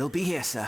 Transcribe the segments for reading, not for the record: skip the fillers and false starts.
We'll be here, sir.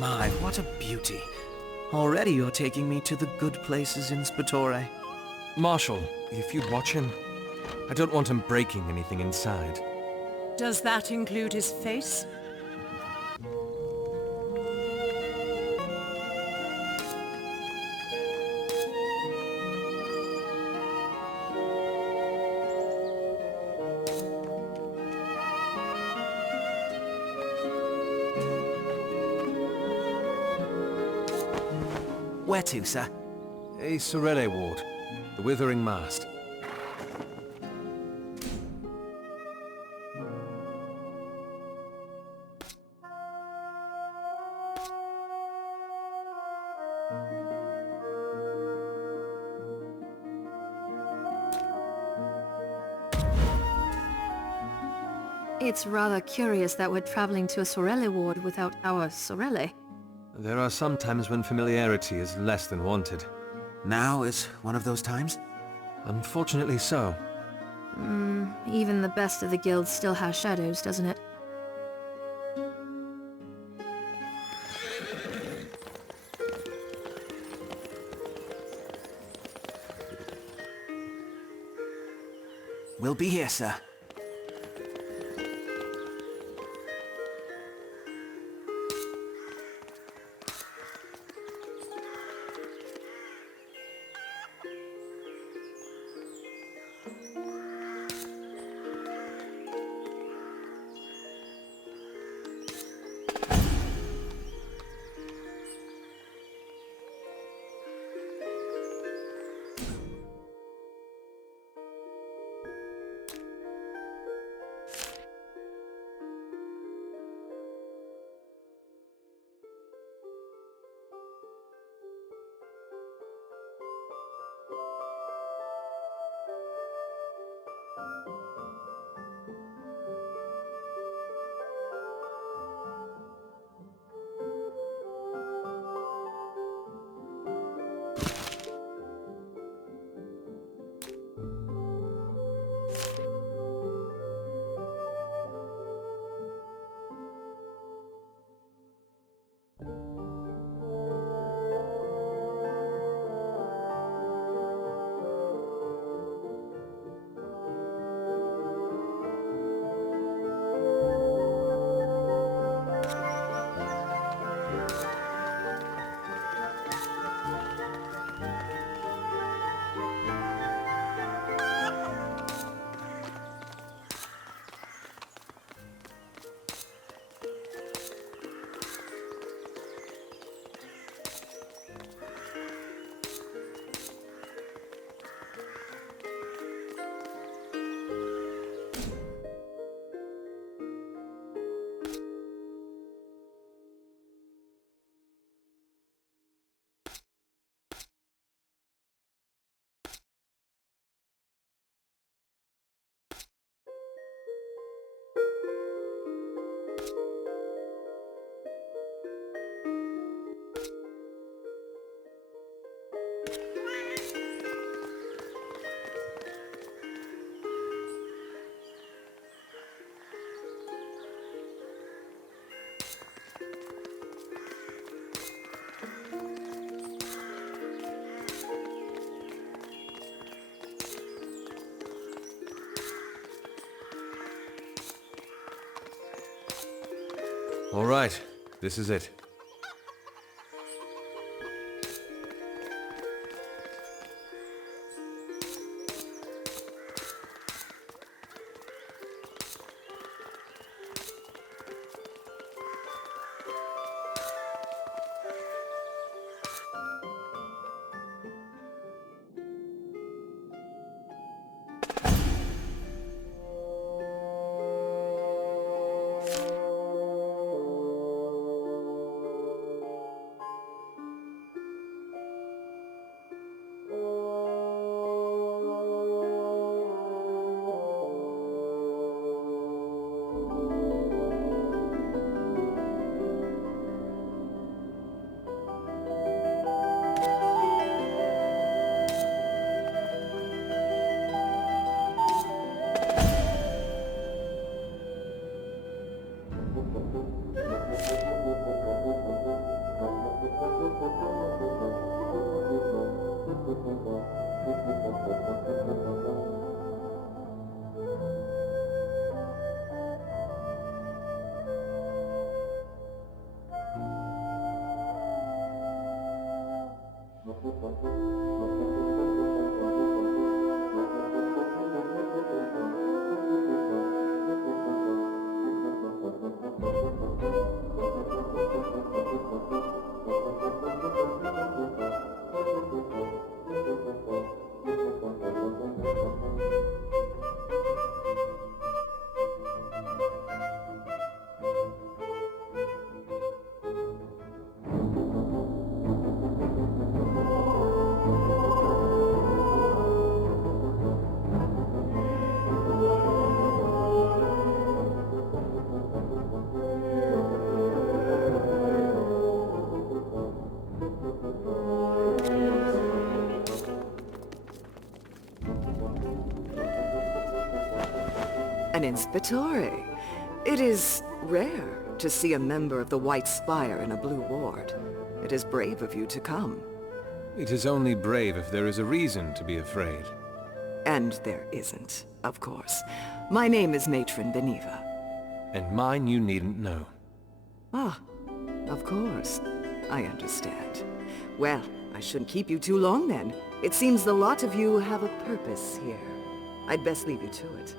My, what a beauty. Already you're taking me to the good places in Spatore. Marshal, if you'd watch him, I don't want him breaking anything inside. Does that include his face? Where to, sir? A Sorelle ward, the Withering Mast. It's rather curious that we're traveling to a Sorelle ward without our Sorelle. There are some times when familiarity is less than wanted. Now is one of those times? Unfortunately so. Even the best of the guilds still has shadows, doesn't it? We'll be here, sir. All right, this is it. An inspectore. It is rare to see a member of the White Spire in a blue ward. It is brave of you to come. It is only brave if there is a reason to be afraid. And there isn't, of course. My name is Matron Beneva. And mine you needn't know. Ah, of course. I understand. Well, I shouldn't keep you too long then. It seems the lot of you have a purpose here. I'd best leave you to it.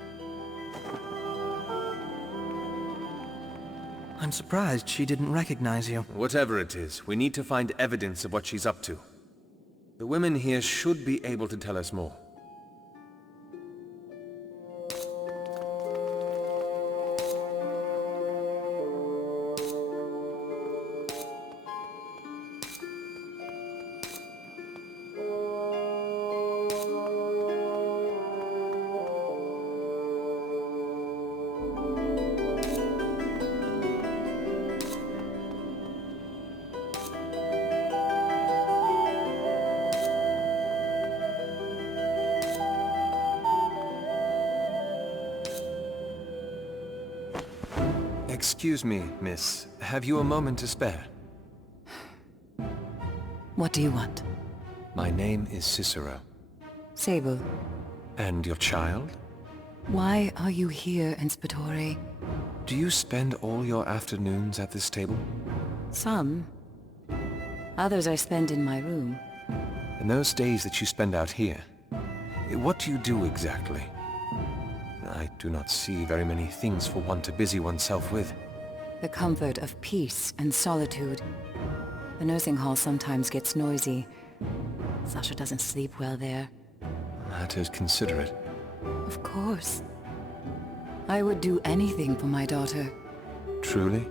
I'm surprised she didn't recognize you. Whatever it is, we need to find evidence of what she's up to. The women here should be able to tell us more. Excuse me, miss. Have you a moment to spare? What do you want? My name is Cicero. Sable. And your child? Why are you here, Inspectore? Do you spend all your afternoons at this table? Some. Others I spend in my room. And those days that you spend out here, what do you do exactly? I do not see very many things for one to busy oneself with. The comfort of peace and solitude. The nursing hall sometimes gets noisy. Sasha doesn't sleep well there. That is considerate. Of course. I would do anything for my daughter. Truly?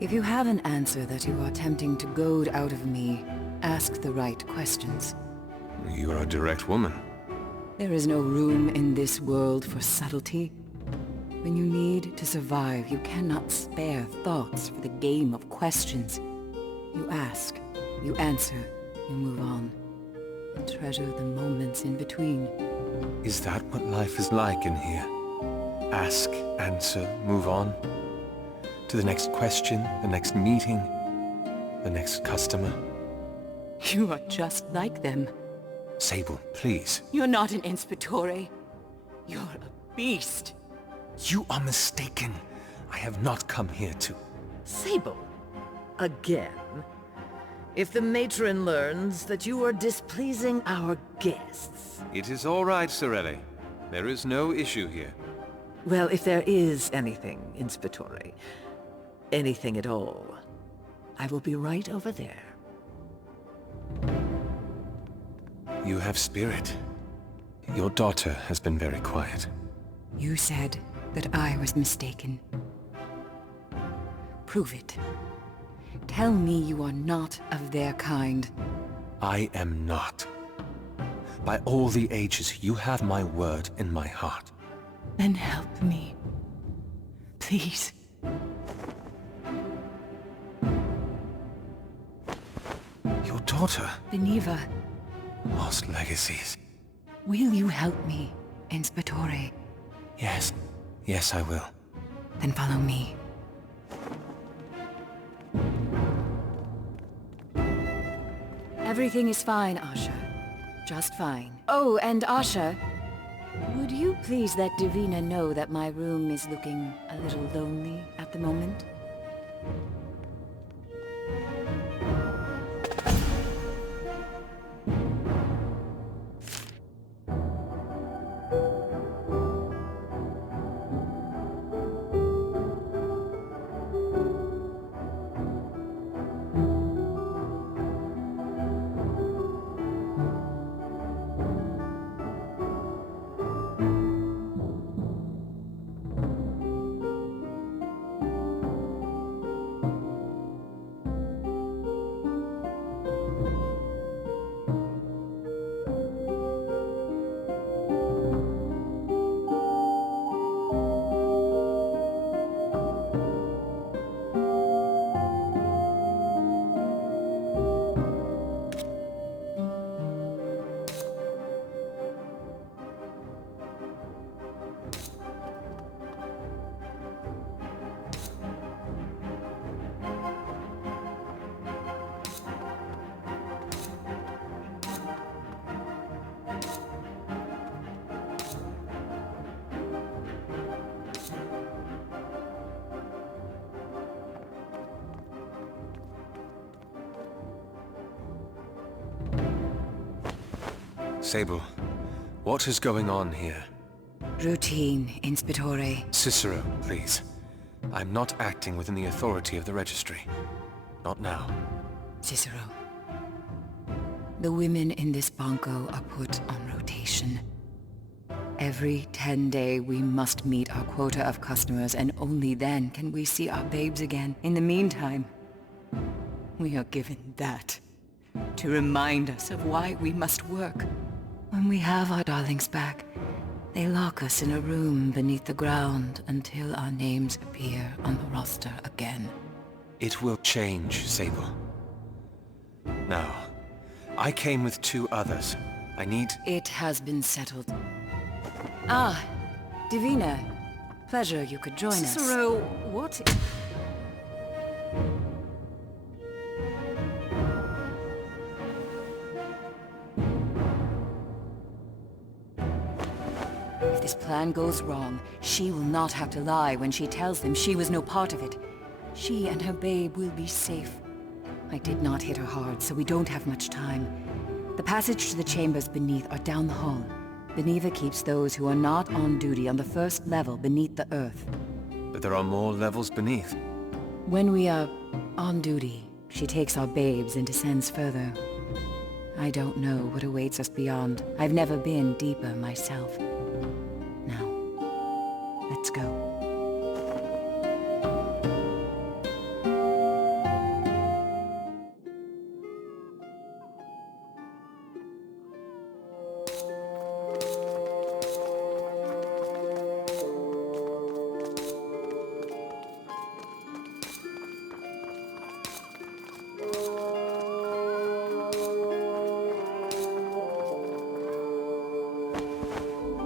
If you have an answer that you are attempting to goad out of me, ask the right questions. You are a direct woman. There is no room in this world for subtlety. When you need to survive, you cannot spare thoughts for the game of questions. You ask, you answer, you move on, and treasure the moments in between. Is that what life is like in here? Ask, answer, move on? To the next question, the next meeting, the next customer? You are just like them. Sable, please. You're not an Inspectore. You're a beast. You are mistaken. I have not come here to... Sable? Again? If the matron learns that you are displeasing our guests... It is all right, Sorelli. There is no issue here. Well, if there is anything, Inspetore, anything at all, I will be right over there. You have spirit. Your daughter has been very quiet. You said that I was mistaken. Prove it. Tell me you are not of their kind. I am not. By all the ages, you have my word in my heart. Then help me. Please. Your daughter? Beneva, Lost legacies. will you help me, Inspetore? Yes. Yes, I will. Then follow me. Everything is fine, Asha. Just fine. Oh, and Asha, would you please let Divina know that my room is looking a little lonely at the moment? Sable, what is going on here? Routine, Inspetore. Cicero, please. I'm not acting within the authority of the registry. Not now. Cicero. The women in this banco are put on rotation. Every 10-day we must meet our quota of customers, and only then can we see our babes again. In the meantime, we are given that to remind us of why we must work. When we have our darlings back, they lock us in a room beneath the ground until our names appear on the roster again. It will change, Sable. Now, I came with 2 others. I need... It has been settled. Ah, Divina. Pleasure you could join us. Cicero, what... If this plan goes wrong, she will not have to lie when she tells them she was no part of it. She and her babe will be safe. I did not hit her hard, so we don't have much time. The passage to the chambers beneath are down the hall. Beneva keeps those who are not on duty on the first level beneath the earth. But there are more levels beneath. When we are on duty, she takes our babes and descends further. I don't know what awaits us beyond. I've never been deeper myself. Now, let's go.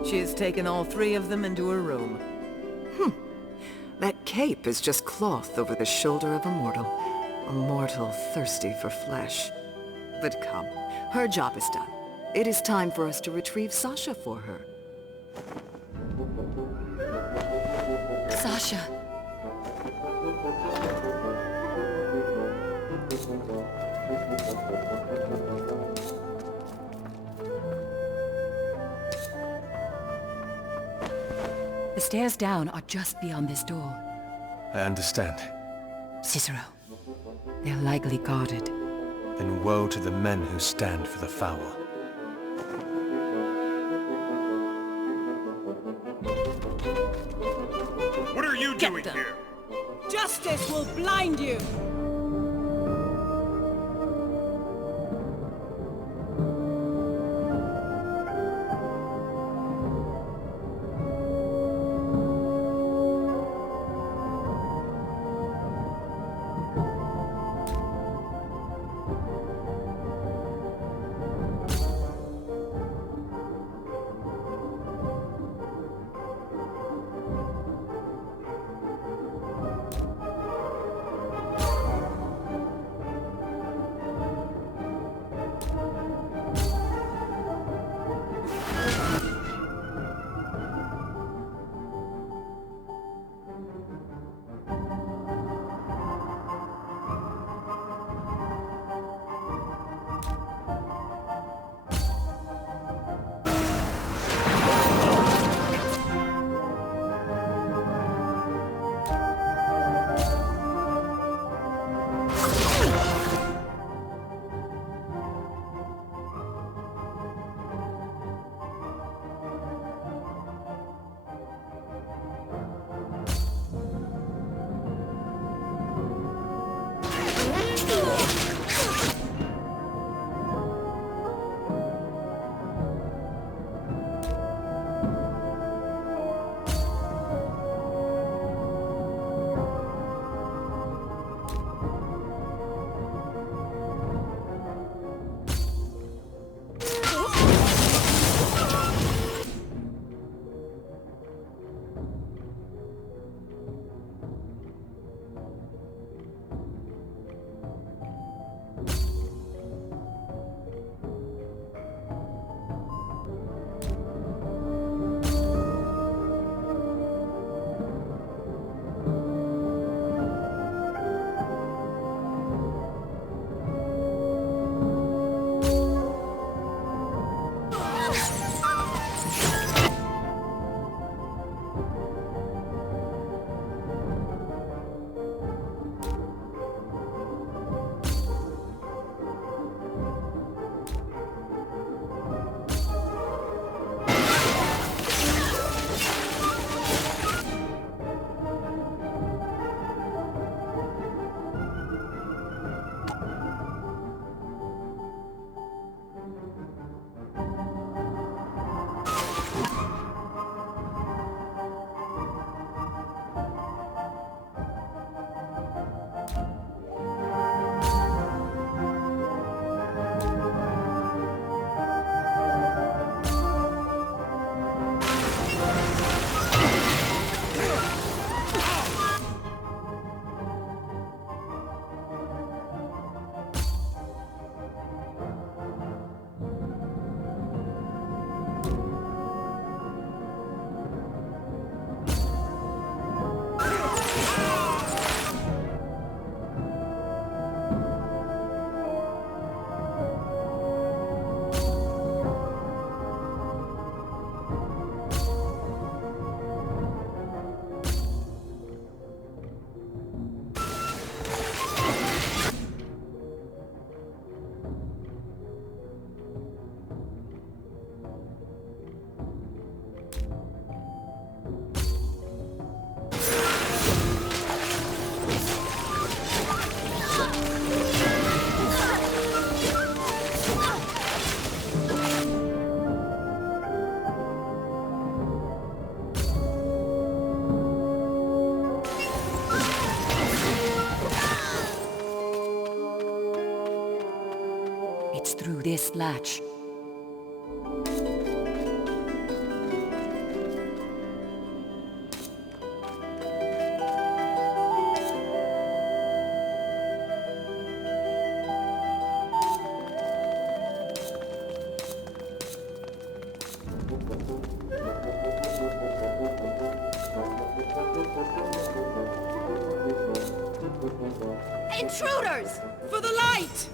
She has taken all 3 of them into her room. That cape is just cloth over the shoulder of a mortal thirsty for flesh. But come, her job is done. It is time for us to retrieve Sasha for her. Sasha! The stairs down are just beyond this door. I understand. Cicero, they're likely guarded. Then woe to the men who stand for the foul. What are you doing here? Justice will blind you! Through this latch. Intruders! For the light!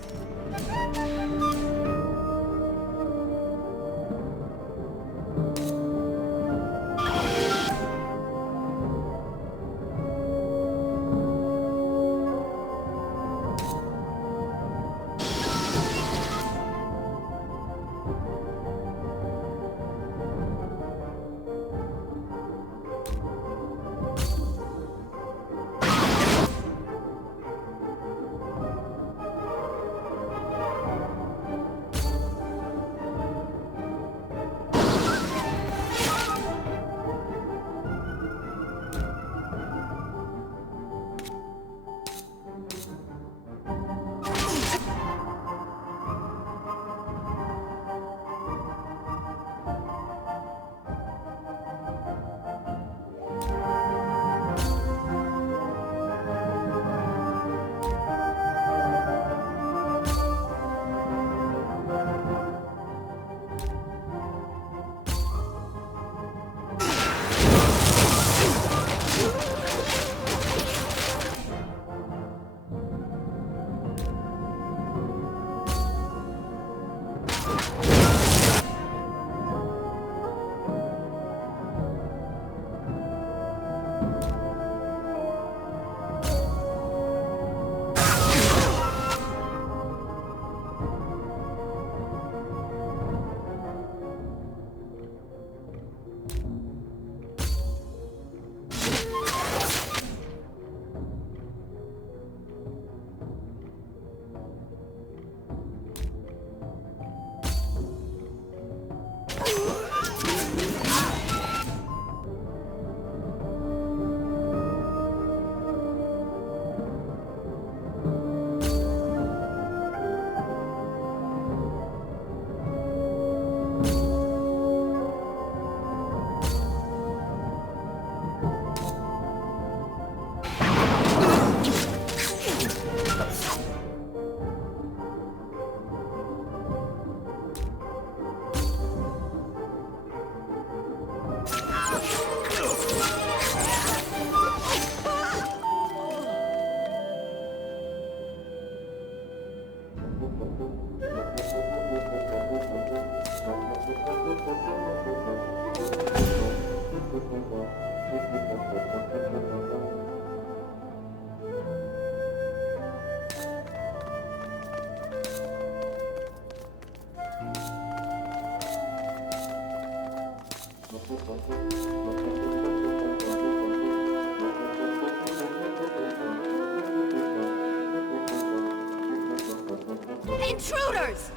Intruders!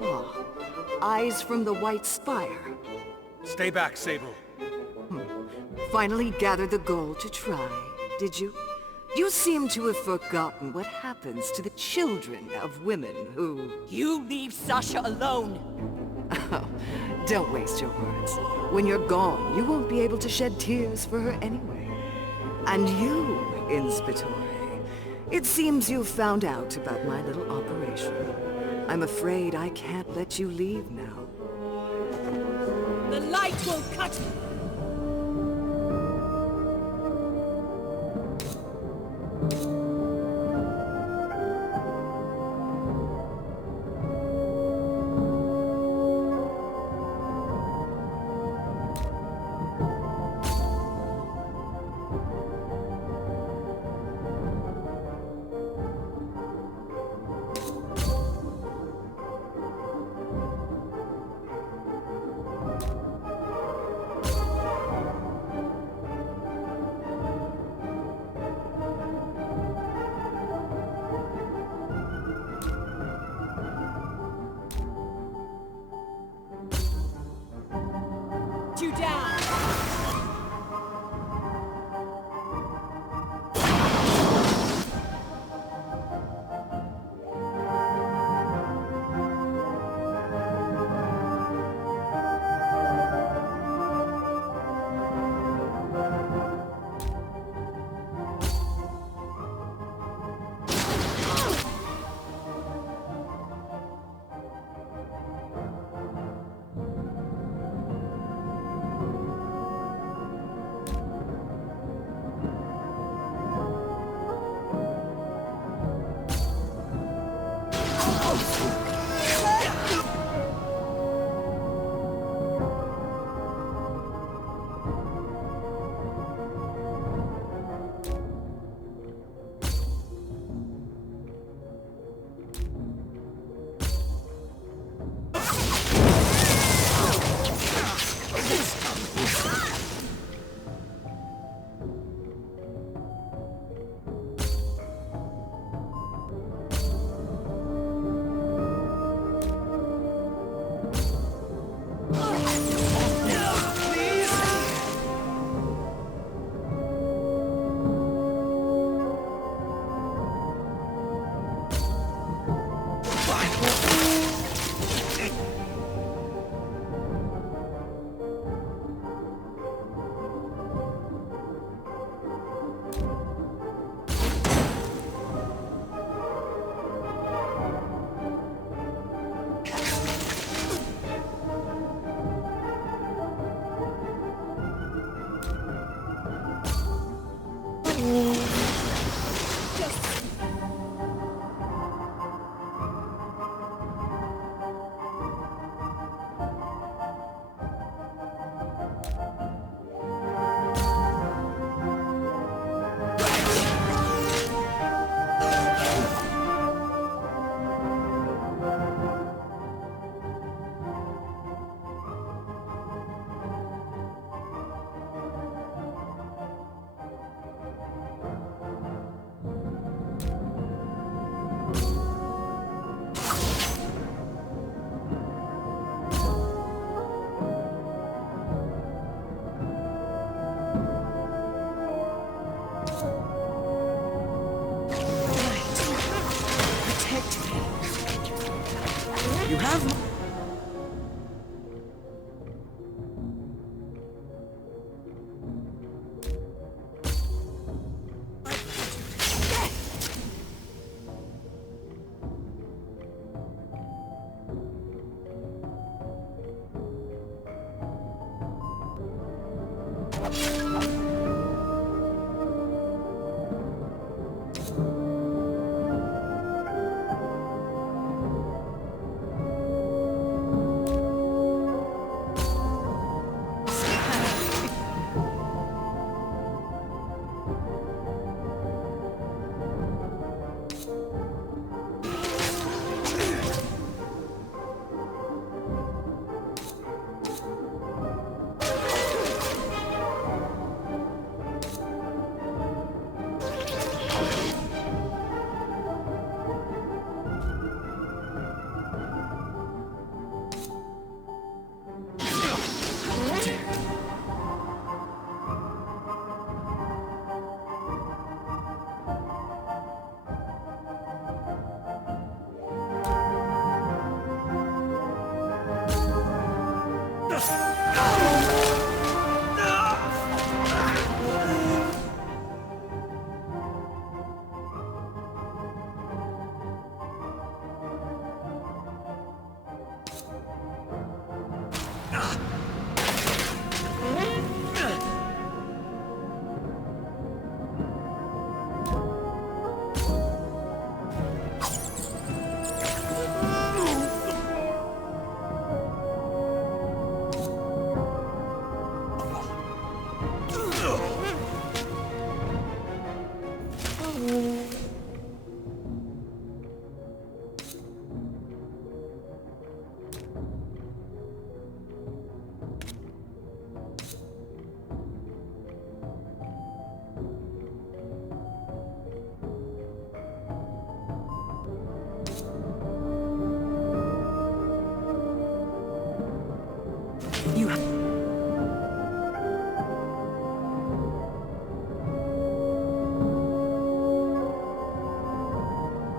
Oh, eyes from the White Spire. Stay back, Sable. Finally gathered the gall to try, did you? You seem to have forgotten what happens to the children of women who... You leave Sasha alone! Oh, don't waste your words. When you're gone, you won't be able to shed tears for her anyway. And you, Inspectore, it seems you've found out about my little operation. I'm afraid I can't let you leave now. The light will cut you!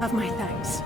Have my thanks.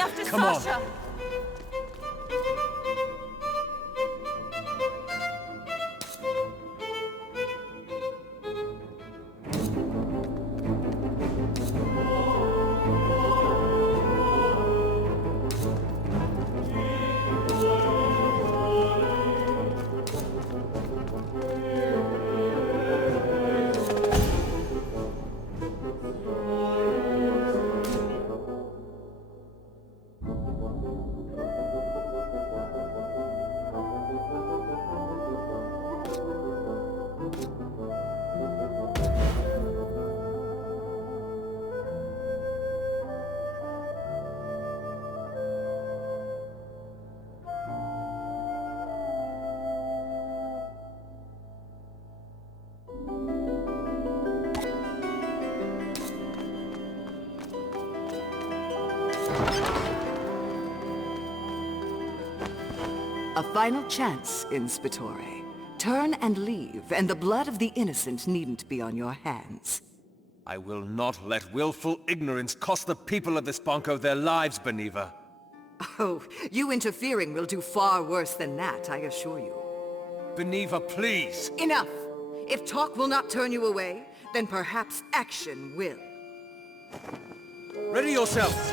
after Come on. Sasha! A final chance, Inspitore. Turn and leave, and the blood of the innocent needn't be on your hands. I will not let willful ignorance cost the people of this Bonko their lives, Beneva. Oh, you interfering will do far worse than that, I assure you. Beneva, please! Enough! If talk will not turn you away, then perhaps action will. Ready yourselves!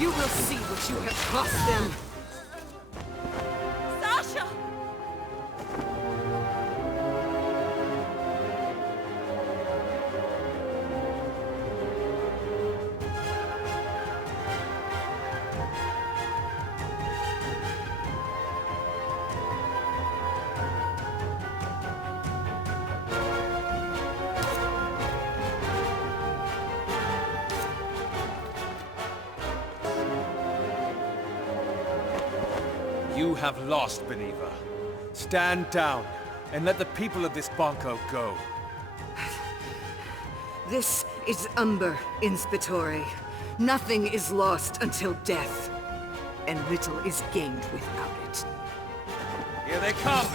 You will see what you have cost them. Sasha! You have lost, believer. Stand down, and let the people of this bunker go. This is Омбре, Inspitore. Nothing is lost until death, and little is gained without it. Here they come!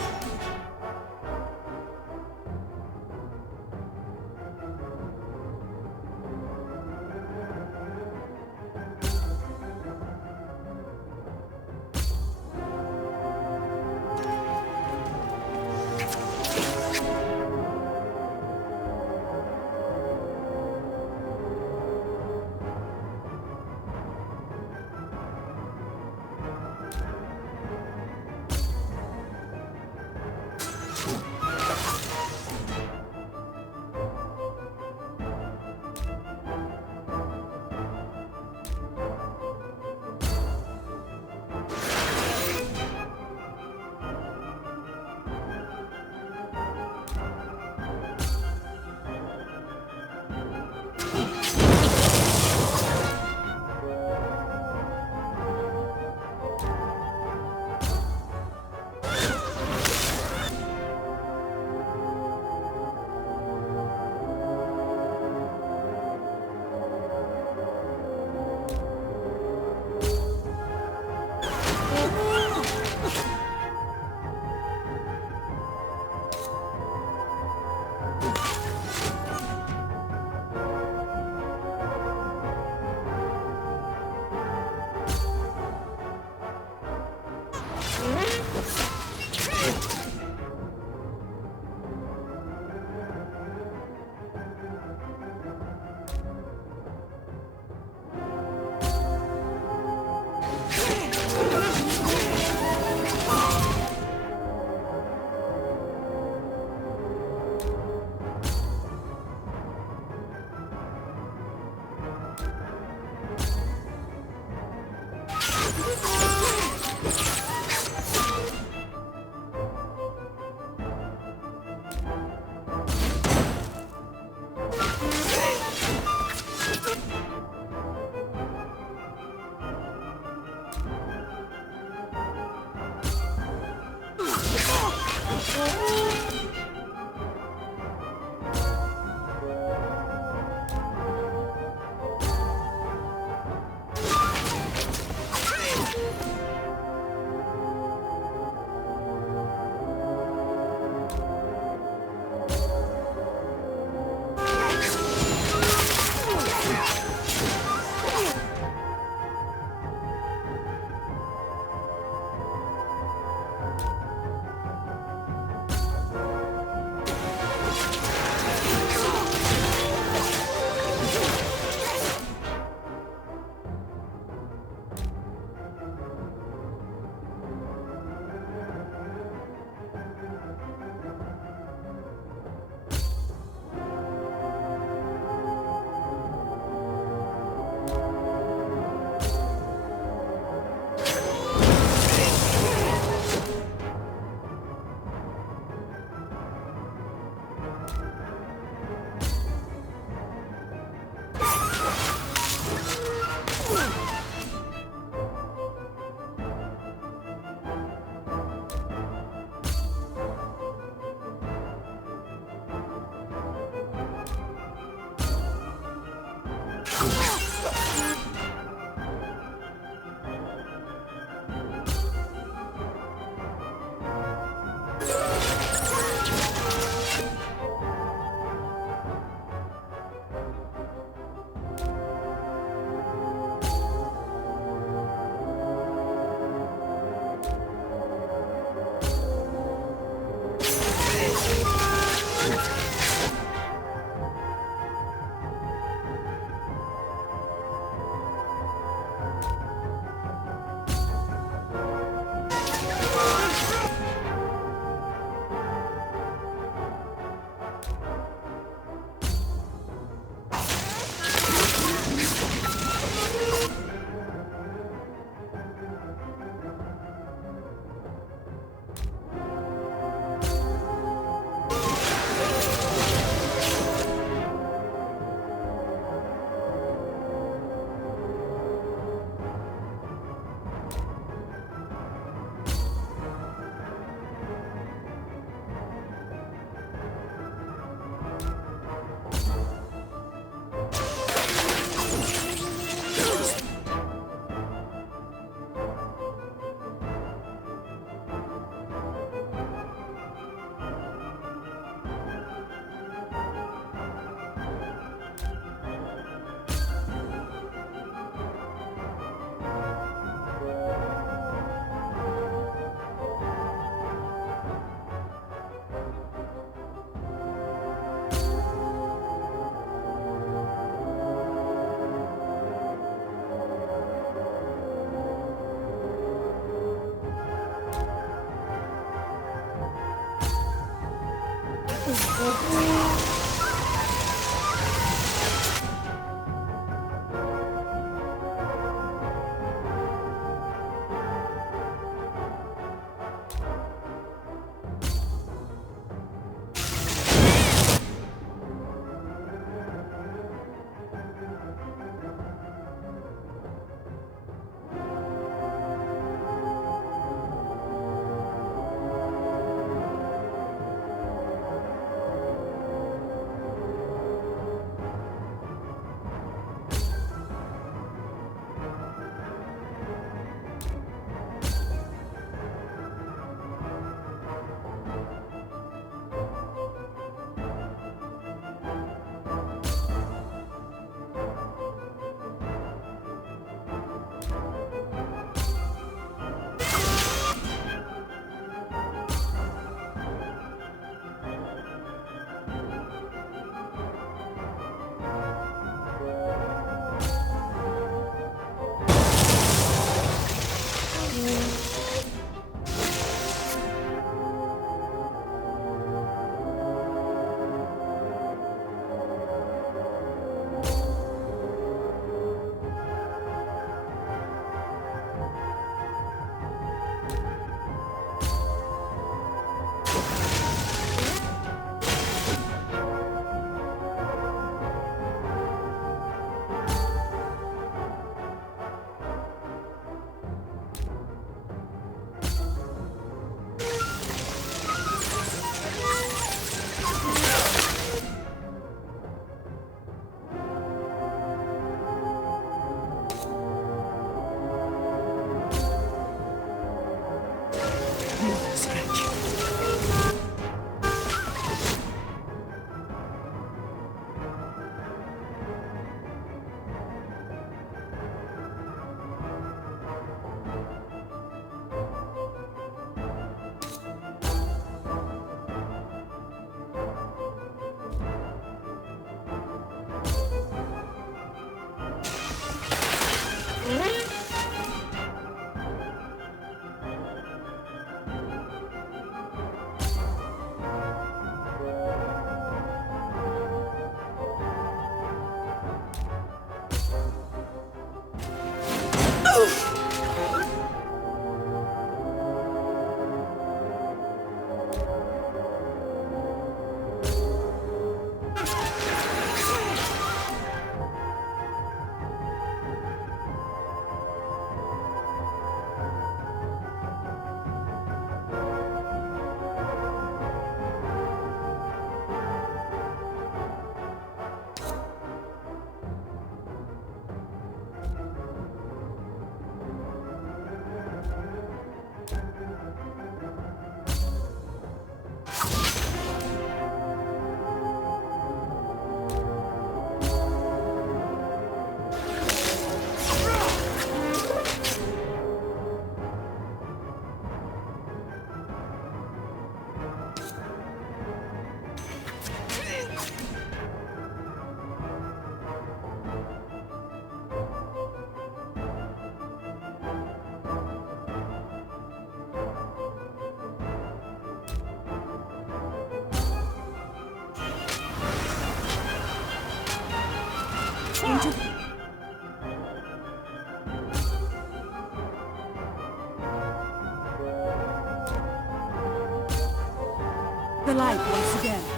The light once again.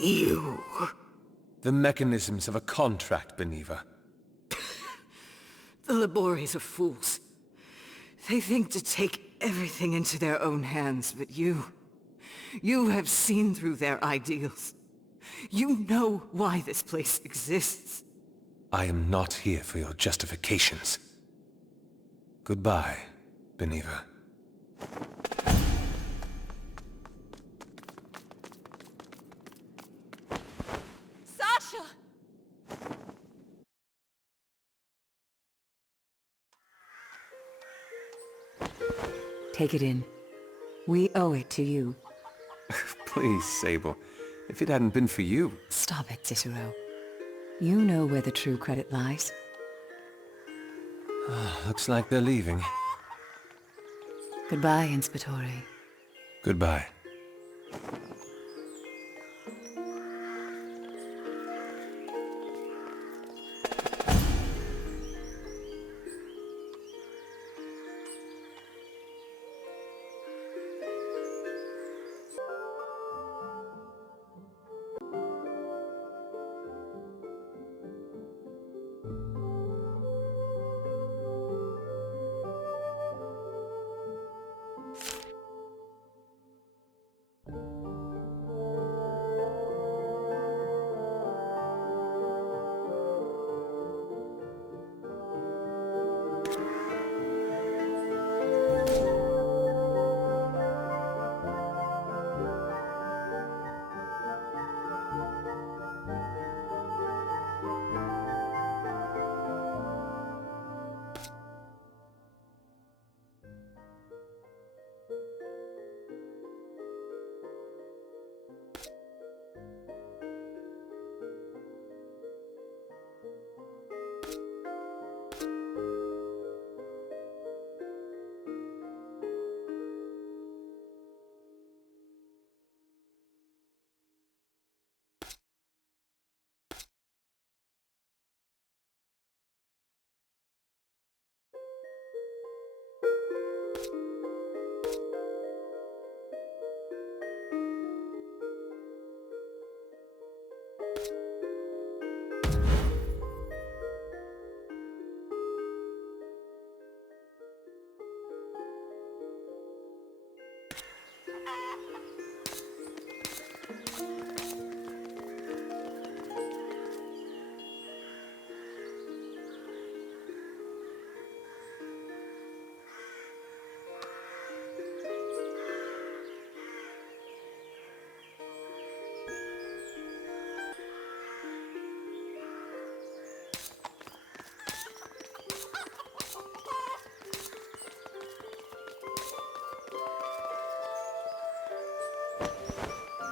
You. The mechanisms of a contract, Beniva. The Labores are fools. They think to take everything into their own hands, but you have seen through their ideals. You know why this place exists. I am not here for your justifications. Goodbye, Beniva. Sasha! Take it in. We owe it to you. Please, Sable. If it hadn't been for you... Stop it, Cicero. You know where the true credit lies. Looks like they're leaving. Goodbye, Inspitore. Goodbye.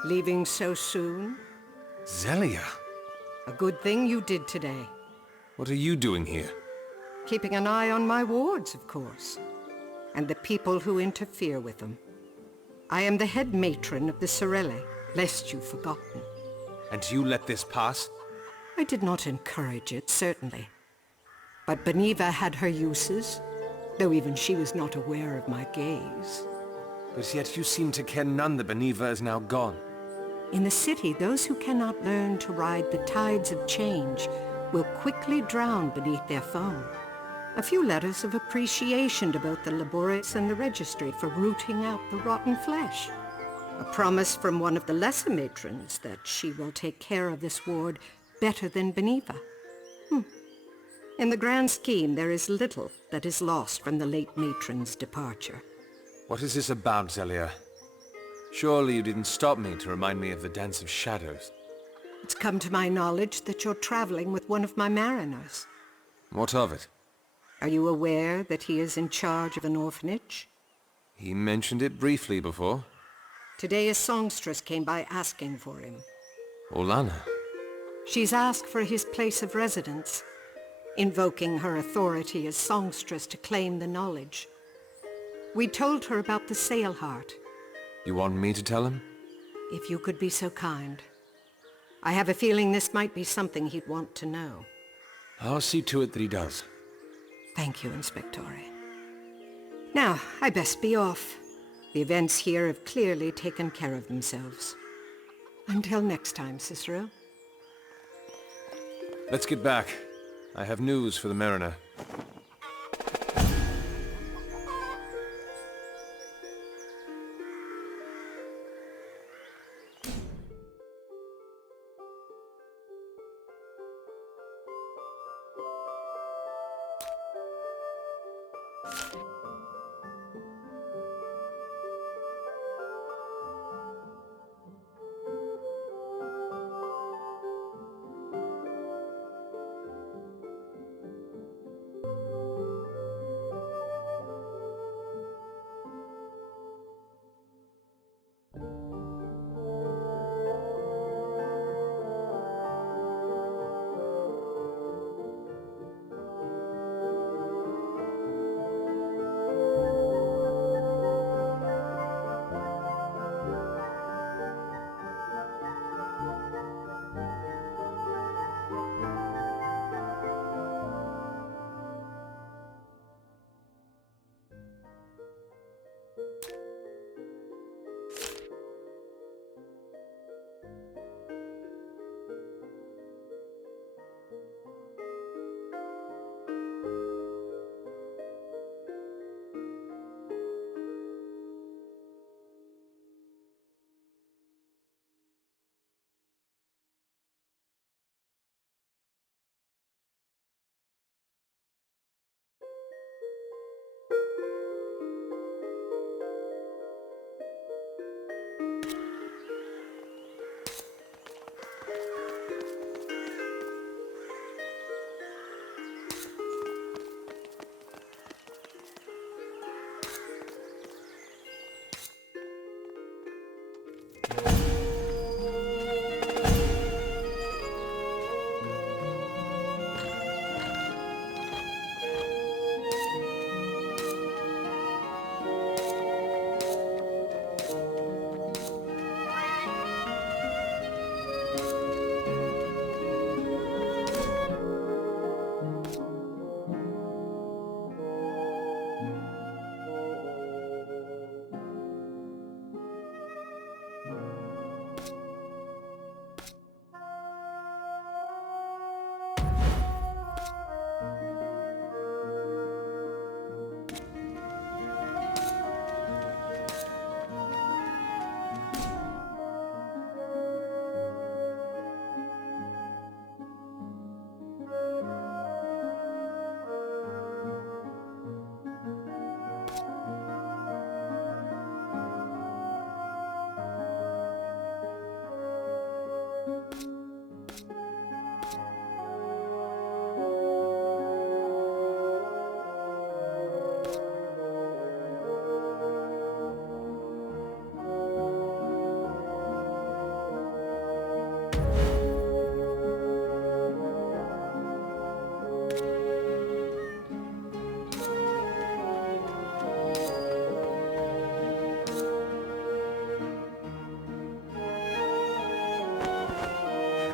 Leaving so soon? Zelia! A good thing you did today. What are you doing here? Keeping an eye on my wards, of course. And the people who interfere with them. I am the head matron of the Sorelle, lest you've forgotten. And you let this pass? I did not encourage it, certainly. But Beniva had her uses, though even she was not aware of my gaze. But yet you seem to care none that Beniva is now gone. In the city, those who cannot learn to ride the tides of change will quickly drown beneath their foam. A few letters of appreciation to both the Labores and the Registry for rooting out the rotten flesh. A promise from one of the lesser matrons that she will take care of this ward better than Beniva. In the grand scheme, there is little that is lost from the late matron's departure. What is this about, Zelia? Surely you didn't stop me to remind me of the Dance of Shadows. It's come to my knowledge that you're traveling with one of my mariners. What of it? Are you aware that he is in charge of an orphanage? He mentioned it briefly before. Today a songstress came by asking for him. Olana? She's asked for his place of residence, invoking her authority as songstress to claim the knowledge. We told her about the sail heart. You want me to tell him? If you could be so kind. I have a feeling this might be something he'd want to know. I'll see to it that he does. Thank you, Inspectore. Now, I best be off. The events here have clearly taken care of themselves. Until next time, Cicero. Let's get back. I have news for the mariner.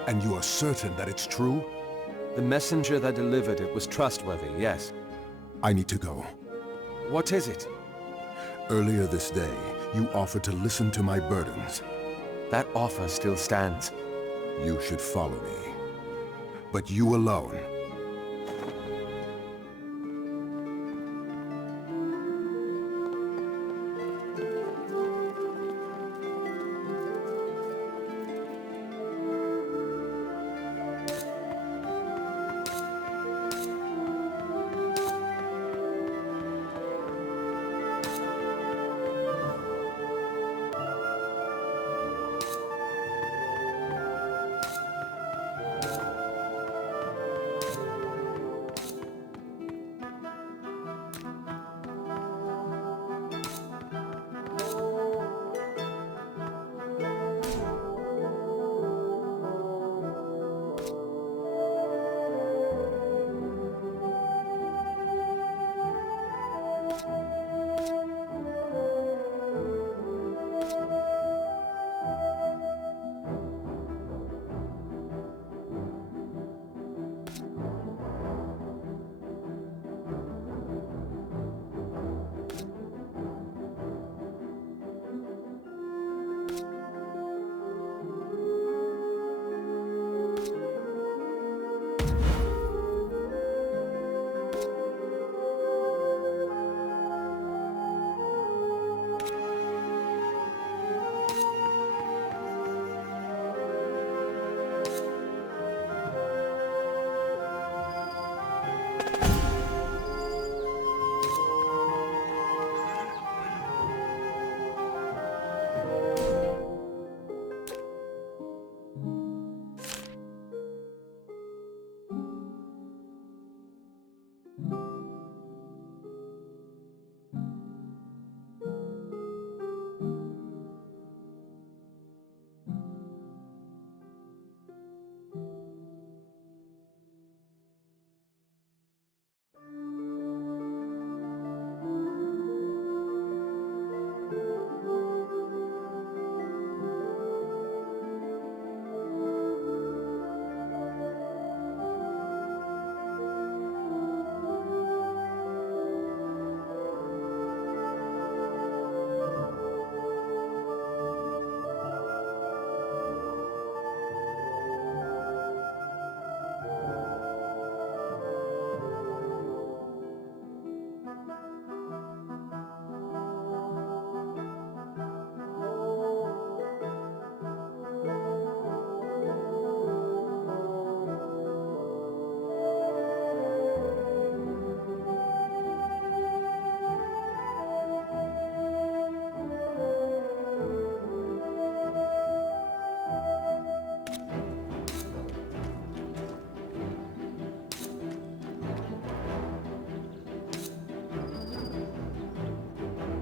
And you are certain that it's true? The messenger that delivered it was trustworthy, yes. I need to go. What is it? Earlier this day, you offered to listen to my burdens. That offer still stands. You should follow me. But you alone.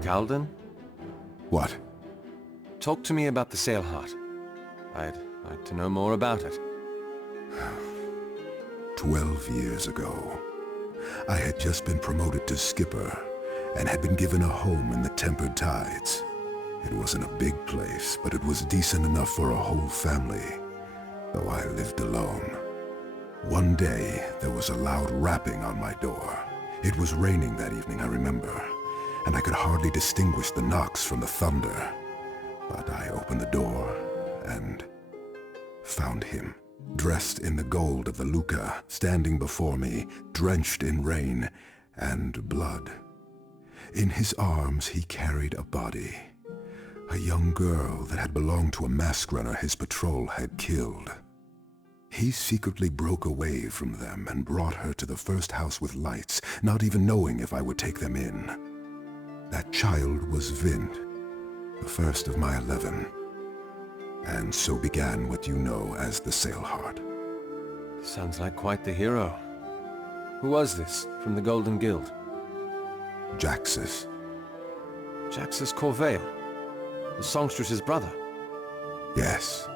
Galden? What? Talk to me about the Sailheart. I'd like to know more about it. 12 years ago, I had just been promoted to skipper and had been given a home in the Tempered Tides. It wasn't a big place, but it was decent enough for a whole family, though I lived alone. One day, there was a loud rapping on my door. It was raining that evening, I remember, and I could hardly distinguish the knocks from the thunder. But I opened the door and found him, dressed in the gold of the Luca, standing before me, drenched in rain and blood. In his arms he carried a body, a young girl that had belonged to a Masquerada his patrol had killed. He secretly broke away from them and brought her to the first house with lights, not even knowing if I would take them in. That child was Vint, the first of my 11. And so began what you know as the Sailheart. Sounds like quite the hero. Who was this, from the Golden Guild? Jaxus. Jaxus Corvale, the songstress's brother. Yes.